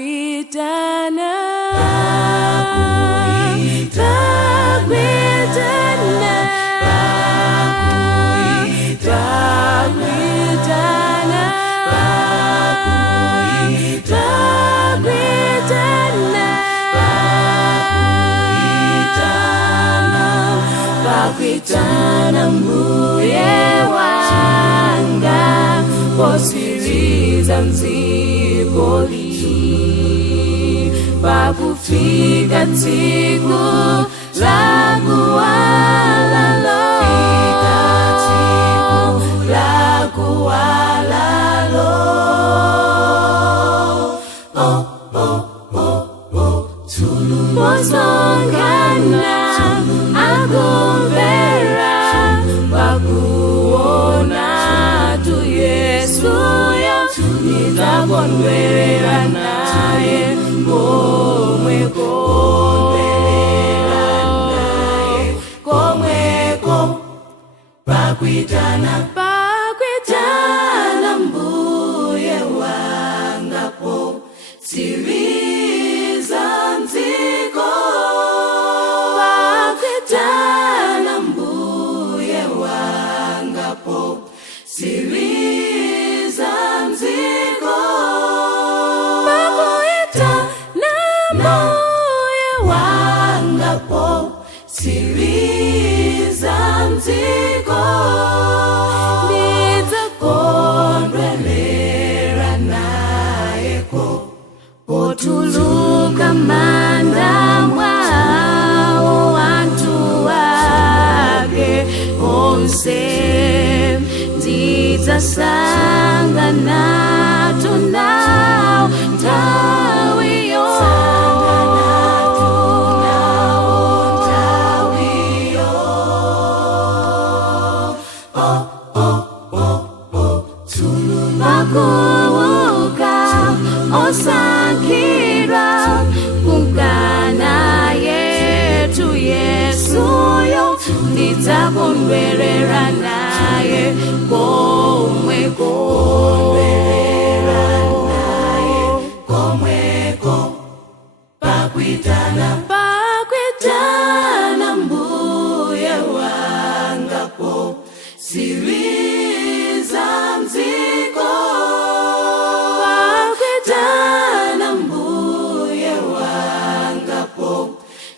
Pakwitana, Pakwitana, Pakwitana, Pakwitana mbuye wanga, posiriza mzikoli, pakufika tsiku langu walalo, laku walalo. Posongana akumvera, pakuona tu Yesu yo, nizakondwerera naye komweko, komweko. Pakwitana, Pakwitana mbuye wangapo, siriza mziko. Pakwitana mbuye wangapo, siriza mziko. Pakwitana mbuye Wangapo, siriza mziko. Kondwelera nayeko, potuluka manda mwawo wantu wake onse, ndidzasangana tunawo nthawiyo, Tuluma